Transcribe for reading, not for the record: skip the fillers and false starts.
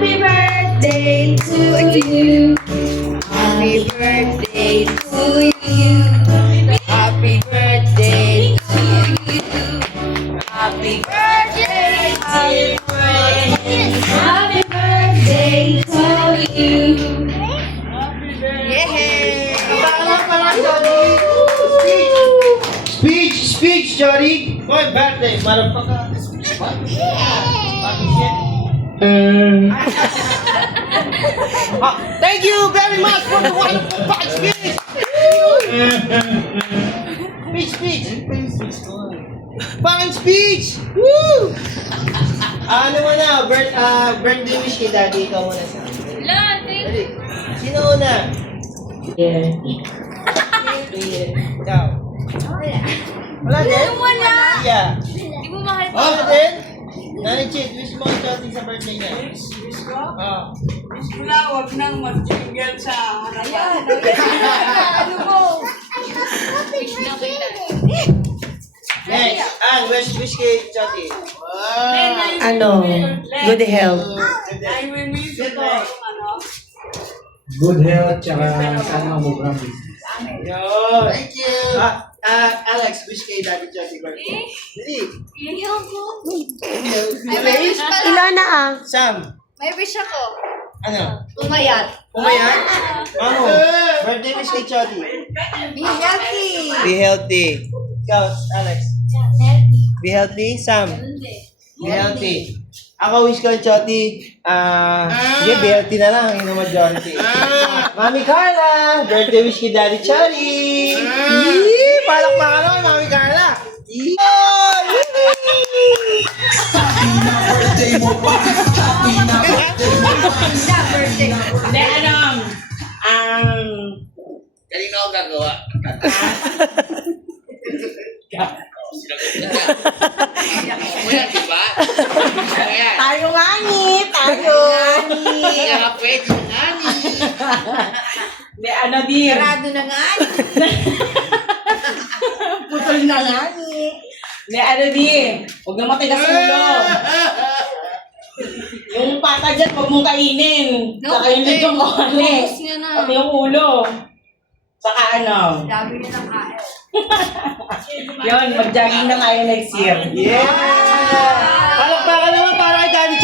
Happy birthday to you. Happy birthday to you. Happy birthday to you. Happy birthday, happy birthday, happy birthday to you. Yay! Speech, Jory. Boy, birthday. Marang pa ka. Thank you very much for the wonderful fun speech. Speech. Fucking speech. Woo! Ano mo na, birthday wish kay daddy. Ikaw muna sa akin. Dali. Sino una? Yeah. Ikaw. Wala din? Wala. Yeah. Hindi mo mahal pa. Wala din? Nanay Chit, wish mo ang Jody sa birthday niya. Wish ko? Oo. Wish ko lang, huwag nang mag-jingle sa harapan. Ano mo? Wish na kita. Next, wish kay Jody. Ano? Good health. I will miss you po. Ano? Good health, tsaka sana umubrang business. Yun. Thank you. Alex, wish kay Daddy Jody birthday. Dali. Iyaw ko. May wish pala. Ilona ah. Sam, May wish ako. ano? Umayat. Umayan? Mamo, birthday wish kay Jody. Be healthy. Be healthy. Ikaw, Alex. Be healthy. Sam, be healthy. Ako wish ko kay Jody, sige, be healthy na lang, hindi naman Jody. Mami Carla, birthday wish kay Daddy Charlie. Yee! Palakpakan ako kay Mami Carla. Yee! Hindi, ano? Kanina ako gagawa. Kuya, di ba? Kuya, Tayo nga ni. Tayo. kaya nga pwede nga ni. Hindi, ano, dear? Sarado na nga. Putol na nga ni. Hindi, ano, dear? Huwag na matigas ulo. Yung pata dyan, huwag mong kainin. Saka yung lechong kawali. Ubus niya na. Pati yung ulo. Saka ano? Dami niya na kain. Yun, mag-jogging na tayo next year. Yeah! Palakpakan naman para kay Daddy